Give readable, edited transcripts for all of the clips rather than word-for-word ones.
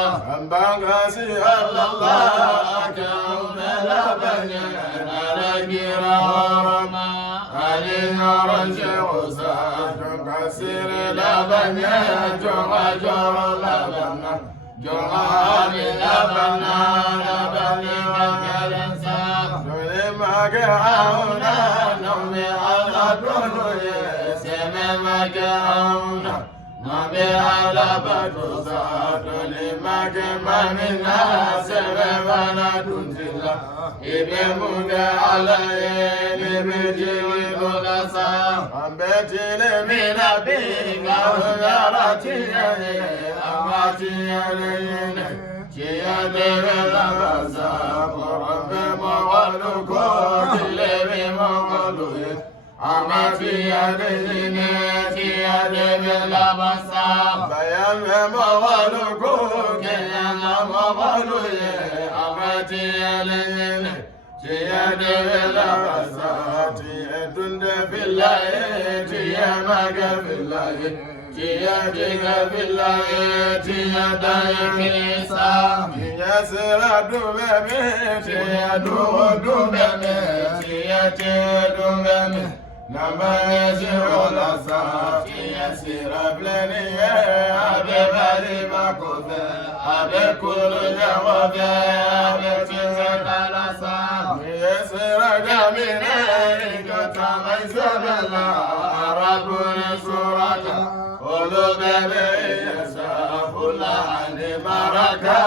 Bangasi Allah kaum labanya naragira rama alina rajusa kasir labanya jonga joro labana jonga labana labani magalansa dole magauna nomi ala donoye seme magauna Nabi ala batusa dole magemamina sebana tunjila ibe muda ala ibe jiwi dolasa ambetile mina binga yarati amati yene Chia deve la basa korbe mawaluko dilebe mawaluye Amati yadine chia deve la basa bayan mawaluko kena mawaluye Amati yadine chia deve la basa chia dunde billahi chia maga billahi Chia diga billahi chia daya kilisa Chia sera dumeme chia dumeme chia dumeme Namanya sirola sa chia sera pleniye abe bari makofe abe kulu nyawabe abe chia kalasa Chia sera jamine ikata maisabela arabuni surata Ulu bebe yasa fulani maraka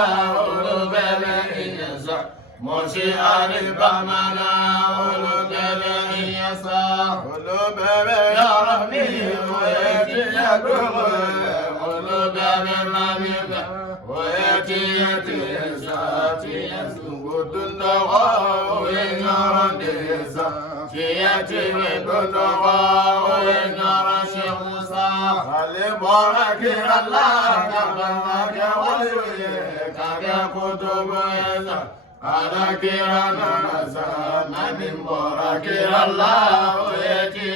Ulu bebe yasa moshi ani bamana Ulu bebe yasa Ulu bebe ya rahmi Wayati ya dumu Ulu bebe mamiga Wayati yati yasa Tiyasu gudundawa Uyengaran desa Tiyati gudundawa Uyengaran shekhusa Ali barakir Allah kabanga waliye kaga kutubu yasa Alakira nasa nabi barakir Allah yati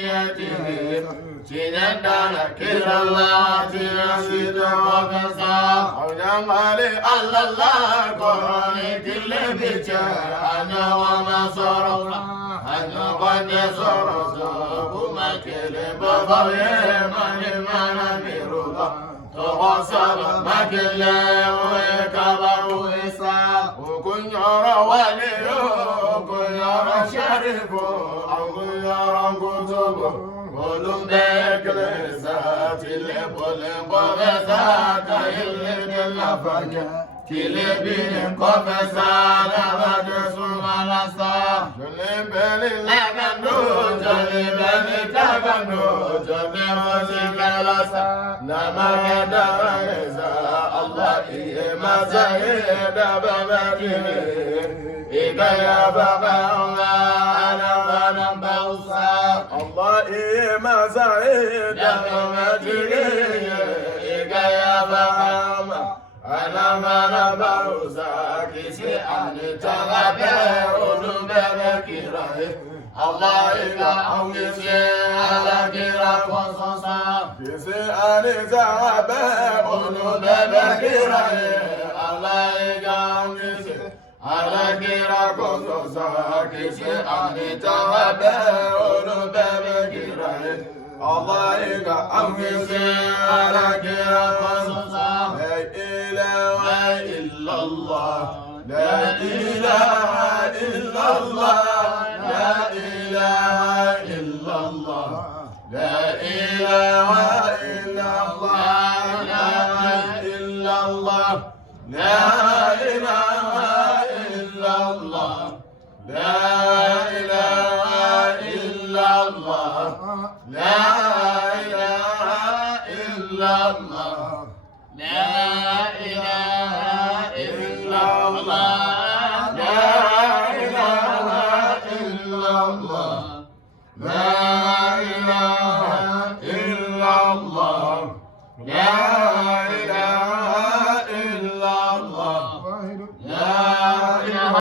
Cinendana kir Allah Cinasida wakasa Awnyamali Allah Korani dille bicha Anya wa masarala Anya wanya sarasa Kumakele babaye mani mana miruba Tawasala makele uwe kabaru isa Ukunyara waliyo Ukunyara sharifu Ukunyara kutubu Olum bekle zatile bolen kofesa Kayille nilafanya Kile binin kofesa Nabade sumalasa Jolim beni lagando Jolim beni tagando Jolim musikalasa Namagada reza Allah iye mazahida babakini Igaya bakaunga Anam bausa Allah iye mazahida babakini Igaya bakaunga Anam bausa Kisi ani tagabe Ulu bebe kirahe Allah ila awisi ala kira konsosa Kisi ani tagabe Ulu bebe kirahe Allah ila awisi ala kira konsosa Kisi ani tagabe Ulu bebe kirahe Allah ila awisi ala kira konsosa La ilaha illallah La ilaha illallah La ilaha illallah La ilaha illallah La ilaha illallah La ilaha illallah La ilaha illallah La ilaha illallah La ilaha illallah La ilaha illallah La